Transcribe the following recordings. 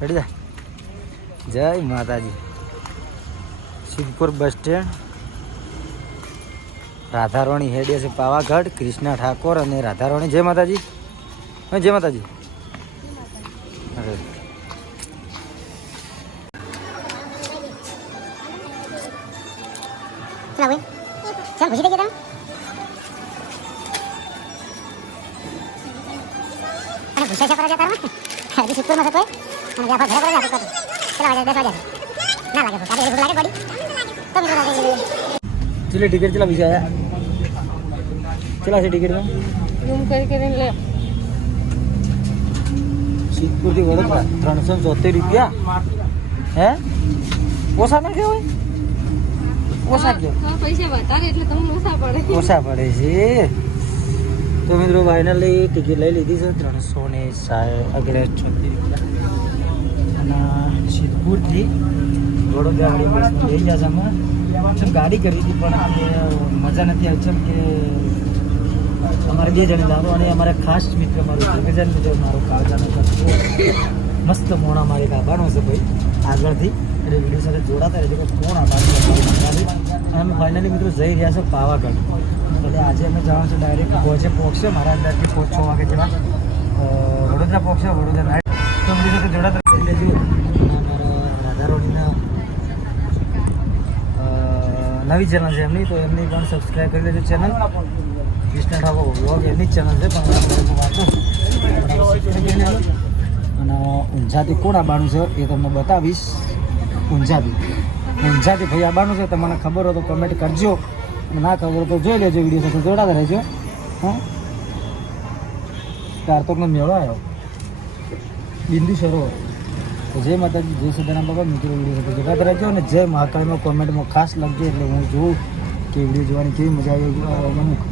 Ready જા. જય માતાજી. Siddhpur bus stand. રાધારણી હેડે છે પાવાગઢ. કૃષ્ણા ઠાકોર અને રાધારણી. જય માતાજી. જય માતાજી. ચાલ ભૂસી દે અને ભૂસા છે પર જતા રહો હજી સિત્તોર માં કોઈ અને વ્યાપાર ઘરે કરે છે ચલા વાગે 10 વાગે ના લાગે તો તારે લાગે ગોડી તો મિત્રો લાગે ચલે ટિકિટ ચલા બીજા આયા ચલા છે ટિકિટ માં રૂમ કરીને લે સિદ્ધપુર થી વડોદરા 374 રૂપિયા હે ઓછા ના કેવાય ઓછા કે પૈસા વધારે એટલે તમને ઓછા પડે છે તો મિત્રો ફાઇનલી ટિકિટ લઈ લીધી છે 336 રૂપિયા અને સિદ્ધપુરથી વડોદરા વાળી બસ લઈ જશે અમે ચમ ગાડી કરી હતી પણ મજા નથી આવી ચમ કે અમારે 2 જણ જવાનું અને અમારા ખાસ મિત્ર મારું ગગન મિત્ર મારો કાળજાનો કરતો મસ્ત મોણા મારી કાબાનો છે ભાઈ આગળથી એટલે વિડીયો સાથે જોડાતા રહેજો કે કોણ આબાનું અને અમે ફાઇનલી મિત્રો જઈ રહ્યા છે પાવાગઢ એટલે આજે અમે જવાનું છે ડાયરેક્ટ પહોંચે પહોંચશે મારા અંદાજથી 6 વાગે જેવા વડોદરા પહોંચશે વડોદરા નાઇટ તો વિડીયો સાથે જોડાતા એટલે જો અમારા રાધારોણીના નવી ચેનલ છે એમની તો એમની પણ સબસ્ક્રાઈબ કરી લેજો ચેનલ કૃષ્ણ ઠાકોર વ્લોગ એમની જ ચેનલ છે પણ વાંચો અને ઊંઝાથી કોણ આવવાનું છે એ તમને બતાવીશ ઊંઝાથી ભાઈ આવવાનું છે તમને ખબર હોય તો કમેન્ટ કરજો ના ખબર તો જોઈ લેજો વિડીયો સાથે જોડાતા રહેજો હા કાર્તકનો મેળો આવ્યો બિંદુ સરોવર તો જય માતાજી જય સીતારામ બાબા મિત્રો વિડીયો સાથે જોડાતા રહેજો અને જય મહાકાળીમાં કોમેન્ટમાં ખાસ લખજો એટલે હું જોઉં કે વિડીયો જોવાની કેવી મજા આવી અમુક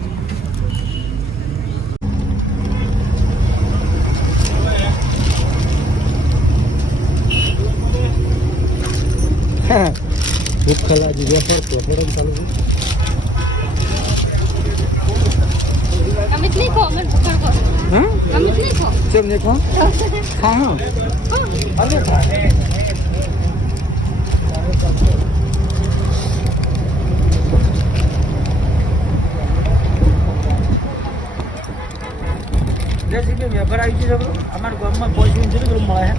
એક કલાક વેપાર પેપર ચાલુ છે અમિત નહીં ખો અમિત પકડ ખો અમિત નહીં ખો કેમ નહીં ખો ખા હા અરે જેથી વેપાર આવી ગયો અમારા ગામમાં પહોંચીને કેટલું મળે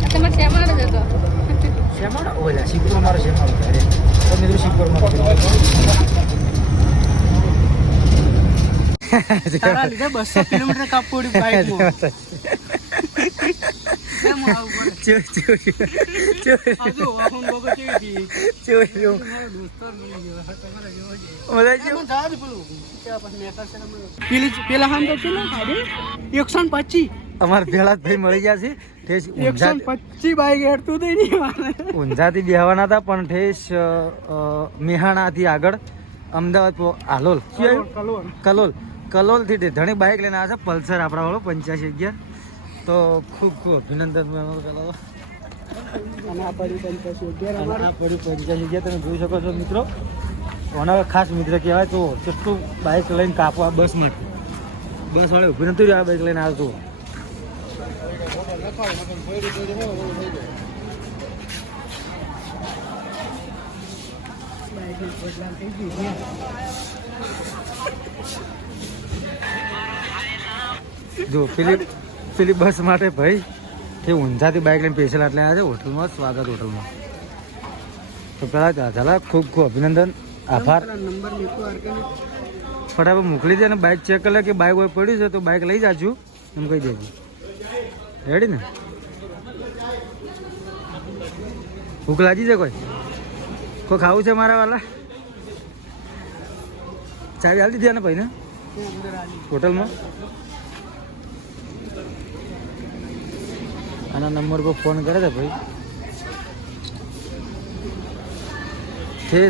છે તમારે શેમાડ જ હતો શેમાડ ઓલા સિક્કોર મારો શેમાડ કરે તો મિત્રો સિક્કોર મારો તારા લીધે 200 કિલોમીટર કાપવું પડ્યું બાઇકમાં પેલા હામ તો 125 અમારે પેલા ભાઈ મળી ગયા છે 125 બાઈક હેડતું નહીં ઊંઝાથી બેહવાના હતા પણ ઠેસ મેહાણાથી આગળ અમદાવાદ હાલોલ કલોલ થી ધણી બાઇક લઈને આવે છે પલ્સર આપણા વાળો 8511 તો ખૂબ ખૂબ અભિનંદન આ પડ્યું 8511 તમે જોઈ શકો છો મિત્રો ઓના ખાસ મિત્ર કહેવાય તો કેટલું બાઇક લઈને કાપવા બસ માટે બસ વાળે ઉભી નથી આ બાઇક લઈને આવતો જો પેલી બસ માટે ભાઈ તે ઊંઝાથી બાઇક લઈને સ્પેશિયલ આટલે આવ્યા છે હોટલમાં સ્વાગત હોટલમાં તો પહેલાં ચાલા ખૂબ ખૂબ અભિનંદન આભાર ફટાફટ મોકલી દે અને બાઇક ચેક કરી લે કે બાઇક હોય પડ્યું છે તો બાઇક લઈ જાજો એમ કહી દેજો રેડી ને ભૂખ લાગી છે કોઈ ખાવું છે મારા વાલા ચાવી હાલી દીધી ને ભાઈ ને હોટલમાં આના નંબર પર ફોન કરે છે ભાઈ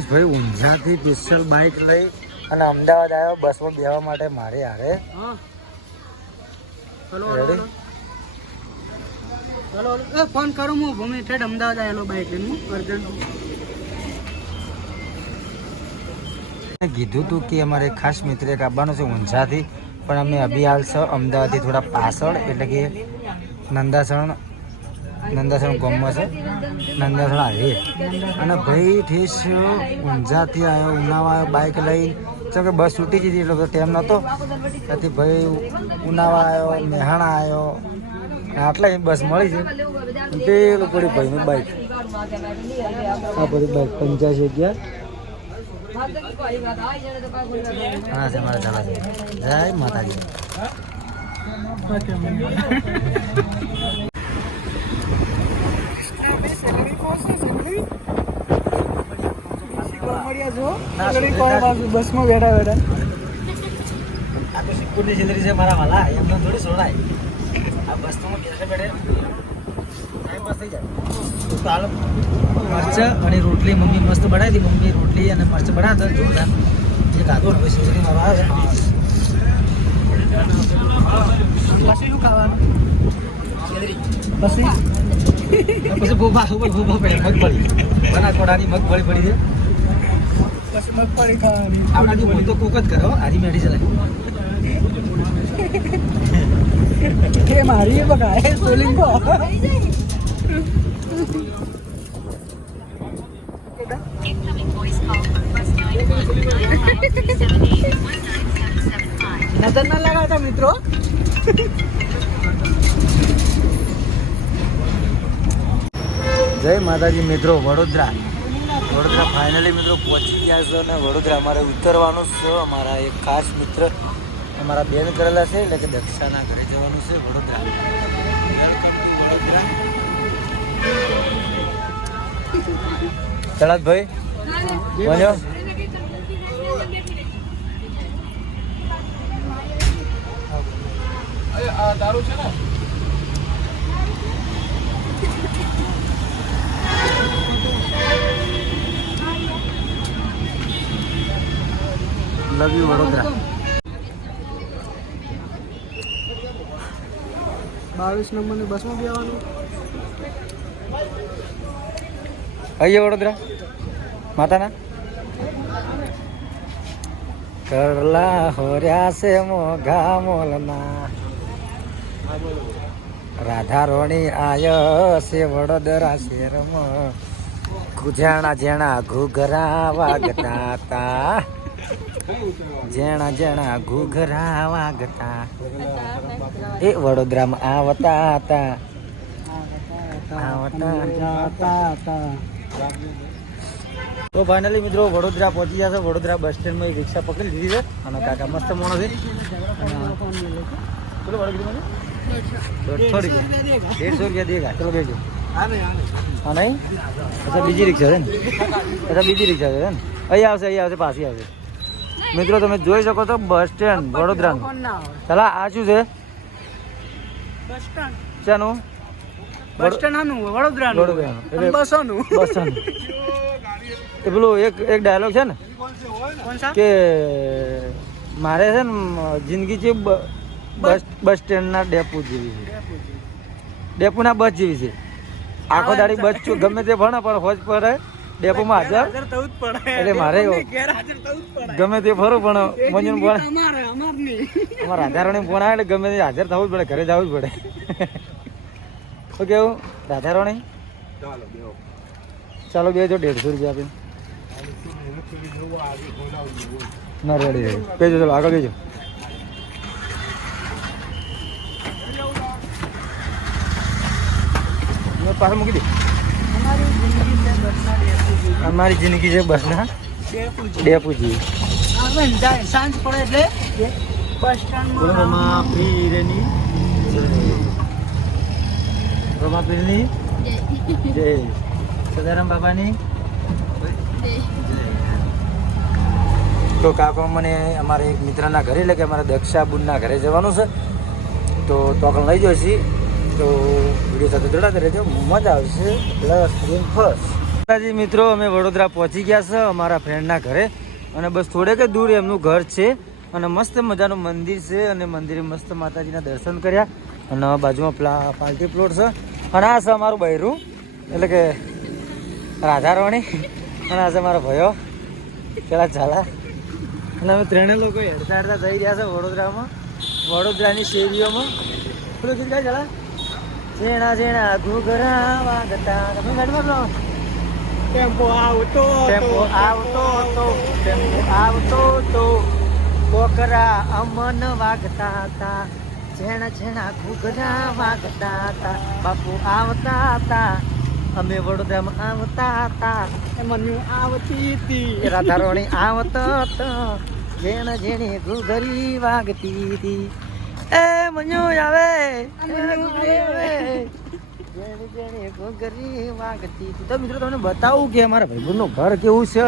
ભાઈ ઊંઝાથી સ્પેશિયલ બાઇક લઈ અને અમદાવાદ આવ્યો બસમાં બેસવા માટે મારે હારે ફોન કરું હું ભૂમિ ઠેઠ અમદાવાદ આવેલો બાઇક લઈને અર્જન્ટ કીધું હતું કે અમારે ખાસ મિત્ર એક આવવાનો છે ઊંઝાથી પણ અમે અભી હાલ છે અમદાવાદથી થોડા પાછળ એટલે કે નંદાસણ નંદાસણ ગામમાં છે, નંદાસણ હાઈવે. અને ભાઈ ઠેસ ઊંઝાથી આવ્યો, ઉનાવા આવ્યો બાઇક લઈ, કેમ કે બસ છૂટી જતી એટલે ટાઈમ નહોતો, ત્યાંથી ભાઈ ઉનાવા આવ્યો, મેહાણા આવ્યો, આટલા બસ મળી છે. પેલું પડી ભાઈનું બાઇક, આ બધી બાઇક 8511. હા છે મારા ચાલા છે. જય માતાજી. બસમાં બેઠા બેઠા આ તો સિક્યુરિટી છેતરી છે મારા વાલા, એમને થોડી સોડાય. આ બસ તો બેઠે બેઠે ટાઈમ પાસ થઈ જાય. તો હાલ મરચાં અને રોટલી મમ્મી મસ્ત બનાવી હતી. મમ્મી રોટલી અને મરચાં બનાવતા જોરદાર. જે ખાધું હવે સોચરી મારવા આવે. પછી શું ખાવાનું? પછી પછી ભૂભા પડે મગફળી, બનાસકોડાની મગફળી પડી છે. પછી મગફળી ખાવાની. આપણાથી હોય તો કોક જ કરો, હારી મેળી ચલાય. કે મારી બગાય સોલિંગો. નજર ના લગાવતા મિત્રો. જય માતાજી મિત્રો. વડોદરા ફાઇનલી મિત્રો પહોંચી ગયા છે. અને વડોદરા અમારે ઉતરવાનું છે. અમારા એક ખાસ મિત્ર અમારા બેન કરેલા છે, એટલે કે દક્ષાના ઘરે જવાનું છે વડોદરા. Welcome to Vadodara. ચલાતભાઈ બોલો. દારૂ છે ને? Love you Vadodara. 22 નંબરની બસમાં બેવાનું. અહીંયા વડોદરા માતાના કરલા હોર્યા છે મોઘા મોલના, રાધા રોણી આયો છે વડોદરા શહેરમાં. જેણા જેણા ઘૂઘરા વાગતા તા, જેણા જેણા ઘૂઘરા વાગતા એ વડોદરામાં આવતા હતા. તો ફાઇનલી મિત્રો વડોદરા પહોંચી ગયા છે. વડોદરા બસ સ્ટેન્ડમાં એક રિક્ષા પકડી લીધી છે. અને કાકા મસ્ત મોણો છે. ચલો વડોદરા 150 રૂપિયા દેગા. ચલો બેજો. હા નહીં અચ્છા બીજી રિક્ષા છે ને? અચ્છા બીજી રિક્ષા છે ને? અહીંયા આવશે પાછી આવશે. મિત્રો તમે જોઈ શકો છો બસ સ્ટેન્ડ વડોદરાનું. ચલા આ શું છે? Bus stand. શાનું? બસ સ્ટેન્ડ આનું વડોદરાનું. એટલે બસોનું. બસનું. એ પેલું એક ડાયલોગ છે ને કોણ સા? કે મારે છે ને જિંદગી છે બસ સ્ટેન્ડના ડેપો જેવી છે. ડેપોના બસ જેવી છે. આખો દાડી બસ ગમે તે ભણે પણ હોજ પર ડેપોમાં હાજર થવું જ પડે. એટલે મારે ગેરહાજર થવું જ પડે. ગમે તે ફરું પણ મંજન ભણે અમાર નહીં. અમારા રાધારાણી ફોન આવે એટલે ગમે તે હાજર થવું જ પડે, ઘરે જવું જ પડે. શું કેવું રાધારાણી? ચાલો બેજો 150 રૂપિયા આપીને. ના રેડી બેજો. ચાલો આગળ બેજો. પાછળ મૂકી દે. અમારી જિંદગી છે બસના ડેપુજી. સાંજ પડે એટલે બસ સ્ટેન્ડમાં રમા પીરની રમા પીરની જય સદારામ બાબાની. તો કાકો મને અમારે એક મિત્રના ઘરે એટલે કે અમારા દક્ષાબુનના ઘરે જવાનું છે. તો ટોકન લઈ જઈએ છીએ. તો વિડીયો સાથે જોડાતા રહેજો, મજા આવશે. પ્લસ ફર્સ્ટ મિત્રો અમે વડોદરા પહોંચી ગયા છે અમારા ફ્રેન્ડના ઘરે. અને બસ થોડેક દૂર એમનું ઘર છે. અને મસ્ત મજાનું મંદિર છે. અને મંદિરે મસ્ત માતાજીના દર્શન કર્યા. અને બાજુમાં પાર્ટી પ્લોટ છે. અને આ છે અમારું બૈરું એટલે કે રાધારાણી. અને આ છે મારા ભાઈઓ પેલા ઝાલા. અને અમે ત્રણેય લોકો હેડતા હેડતા જઈ રહ્યા છે વડોદરામાં, વડોદરાની શેરીઓમાં. પેલું ગીત ગાય ઝાલા ઝીણા ઝીણા ઘૂઘરા વાગતા. તમે ગાડીમાં લો. ટેમ્પો આવતો ટેમ્પો આવતો તો ટેમ્પો આવતો તો કોકરા અમન વાગતા હતા. ઝીણા ઝીણા ઘૂઘરા વાગતા હતા. બાપુ આવતા હતા, અમે વડોદરામાં આવતા હતા. મન્યુ આવતી હતી રાધારોણી આવતો હતો, ઝીણા ઝીણી ઘૂઘરી વાગતી હતી. એ મન્યુ આવે, ઘૂઘરી વાગતી હતી. તો મિત્રો તમને બતાવું કે અમારા ભાઈબંધનું ઘર કેવું છે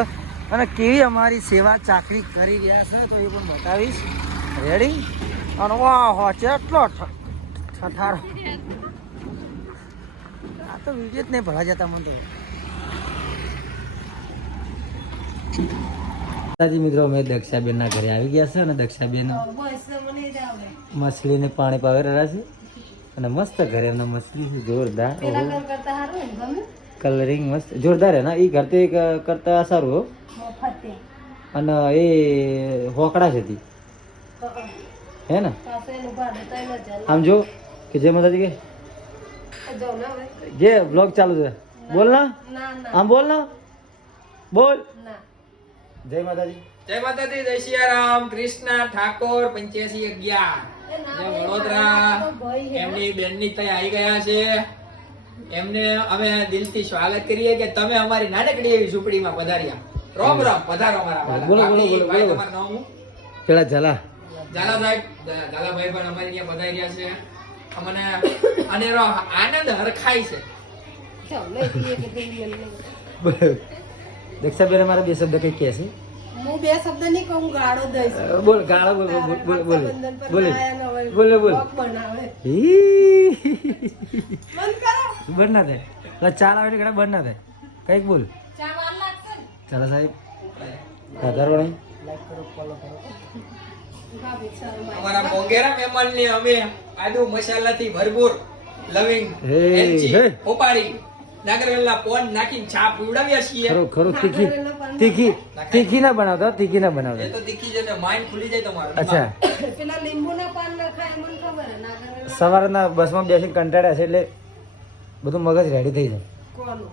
અને કેવી અમારી સેવા ચાકરી કરી રહ્યા છે, તો એ પણ બતાવીશ. રેડી? અને વાહ કેટલો ઠઠારો. આ તો વિડીયો જ નહીં ભરા જતા મને તો. મિત્રો અમે દક્ષાબેનના ઘરે આવી ગયા છે અને દક્ષાબેન મછલીને પાણી પાવી રહ્યા છે અને મસ્ત ઘરે એમના મછલી છે જોરદાર. કલરિંગ મસ્ત જોરદાર હે ને એ ઘર તે કરતા સારું હો. અને એ હોકડા છે તી હે ને. આમ જો કે જય માતાજી કે જે બ્લોગ ચાલુ છે બોલ ના, આમ બોલ ના, બોલ જય માતાજી. જય માતાજી, જય સિયારામ. કૃષ્ણ ઠાકોર 8511 જય વડોદરા. એમની બેનની ત્યાં આવી ગયા છે. એમને અમે દિલથી સ્વાગત કરીએ કે તમે અમારી નાનકડી એવી ઝૂંપડીમાં પધાર્યા. રોમ રોમ, પધારો અમારા વાલા. બોલો, બોલો, બાકી બોલો, ભાઈ બોલો. તમારું નામ શું? પેલા ઝાલા ઝાલા સાહેબ. ઝાલાભાઈ પણ અમારી ત્યાં પધાર્યા છે. અમને અનેરો આનંદ હરખાય છે. દક્ષાબેન મારા બે શબ્દ કઈ કહે છે. હું બે શબ્દ નહીં કહું, ગાળો દઈશ. બોલ ગાળો બોલ બોલ બોલ બોલ બોલ બોલ બોલ. બનાવે ઈ. બંધ કરો. બંધ ના થાય. ચાલ આવે ઘણા બંધ ના થાય. કઈક બોલ. ચા વાર લાગશે ને? ચાલો સાહેબ વધારો નહીં. અમારા મોંઘેરા મહેમાનને અમે આદુ મસાલાથી ભરપૂર લવિંગ હે, એલચી હે. ઉપાડી નાગરેલા પોન નાખીને ચા પીવડાવ્યા છીએ. ખરું ખરું તીખી તીખી તીખી ના બનાવતા, તીખી ના એ બનાવતા. તો તીખી છે ને માઇન્ડ ખુલી જાય તમારું. અચ્છા પેલા લીંબુના પાન નખાય મને ખબર હે નાગર સવારના બસમાં બેસીને કંટાળ્યા છે એટલે બધું મગજ રેડી થઈ જાય. કોનું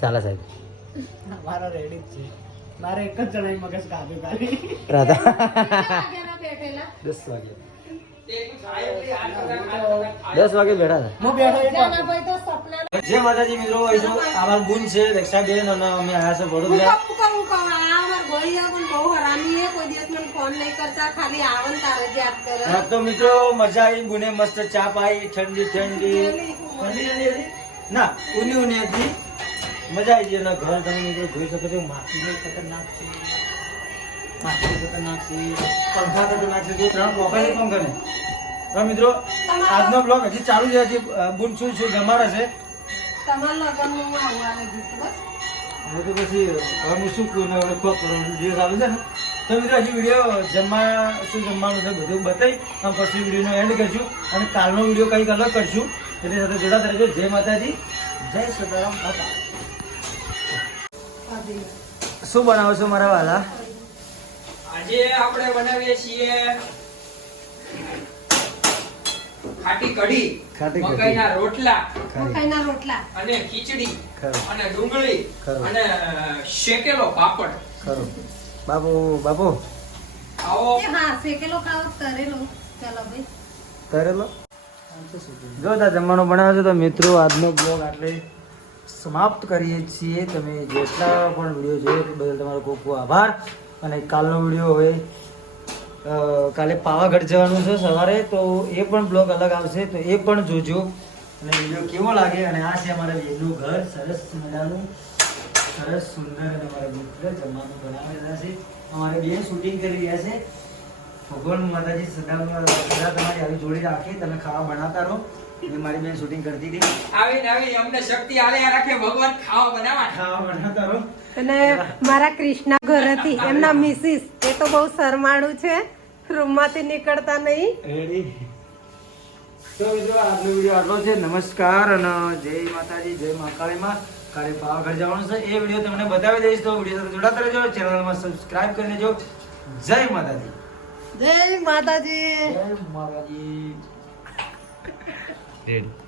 ચાલો સાહેબ. મારા રેડી જ છે. મારે એક જ જણાય મગજ કાઢ્યું ખાલી. રાધા વાગ્યાના બેઠેલા 10 વાગે તે એટલું થાય એટલે આ 10 વાગે બેઠા હતા. હું બેઠો એક જાના ભાઈ તો સપના જય માતાજી મિત્રો. અમારા ગુણ છે દક્ષાબેન અને અમે આવ્યા છે વડોદરા. હું કહું આ અમાર ભાઈ આ પણ બહુ હરામી હે, કોઈ દિવસ મને ફોન નહીં કરતા, ખાલી આવન તારે જ યાદ કરે. હા તો મિત્રો મજા આવી. ગુને મસ્ત ચા પાઈ, ઠંડી ઠંડી ઠંડી હતી ના ઊની ઊની હતી. મજા આવી ગઈ. અને ઘર તમે મિત્રો જોઈ શકો છો. માખી ખતરનાક છે, માખી ખતરનાક છે, પંખા ખતરનાક છે. જો 3 મોબાઈલ પંખા ને. તો મિત્રો આજનો બ્લોગ હજી ચાલુ છે. હજી બુન શું શું જમાડે છે. તમારા લગનમાં હું આવવાનું ગીત બસ. હવે તો પછી હવે હું શું કરું ને હવે કોક દિવસ આવે છે ને. તો મિત્રો હજી વિડીયો જમવા શું જમવાનું છે બધું બતાવી અને પછી વિડીયોનો એન્ડ કરશું અને કાલનો વિડીયો કંઈક અલગ કરશું. એટલે સાથે જોડાતા રહેજો. જય માતાજી, જય સદારામ બાપા. શું બનાવો છો મારા વાલા? આજે આપણે બનાવીએ છીએ ખાટી કઢી, ખાટી કઢી. મકાઈના રોટલા મકાઈના રોટલા. અને ખીચડી ખરું. અને ડુંગળી ખરું. અને શેકેલો પાપડ. ખરું બાપુ બાપુ આવો. એ હા, શેકેલો ખાવો તરેલો. ચાલો ભાઈ. તરેલો જો તા જમવાનું બનાવે છે. તો મિત્રો આજનો બ્લોગ આટલે સમાપ્ત કરીએ છીએ. તમે જેટલા પણ વિડીયો જોયો તે બદલ તમારો ખૂબ ખૂબ આભાર. અને કાલનો વિડીયો હવે કાલે પાવાગઢ જવાનું છે સવારે, તો એ પણ બ્લોગ અલગ આવશે, તો એ પણ જોજો. અને વિડીયો કેવો લાગે. અને આ છે અમારા બેનનું ઘર, સરસ મજાનું, સરસ સુંદર. અને અમારા મિત્ર જમવાનું બનાવી રહ્યા છે. અમારે બેન શૂટિંગ કરી રહ્યા છે. ભગવાન માતાજી સદા તમારી આવી જોડી રાખી. તમે ખાવા બનાવતા રહો. અને મારી બેન શૂટિંગ કરતી હતી. આવીને આવી અમને શક્તિ આલે રાખે ભગવાન ખાવા બનાવવા. ખાવા બનાવતા રહો. અને મારા કૃષ્ણા ઘરેથી એમના મિસિસ એ તો બહુ શરમાળું છે, રૂમમાંથી નીકળતા નહીં. રેડી. તો મિત્રો આજનો વિડીયો આટલો છે. નમસ્કાર અને જય માતાજી, જય મહાકાળીમાં. કાલે પાવાગઢ જવાનું છે, એ વિડીયો તમને બતાવી દઈશ. તો વિડીયો સાથે જોડાતા રહેજો, ચેનલમાં સબસ્ક્રાઇબ કરી દેજો. જય માતાજી, જય માતાજી. જય માતાજી. રેડી.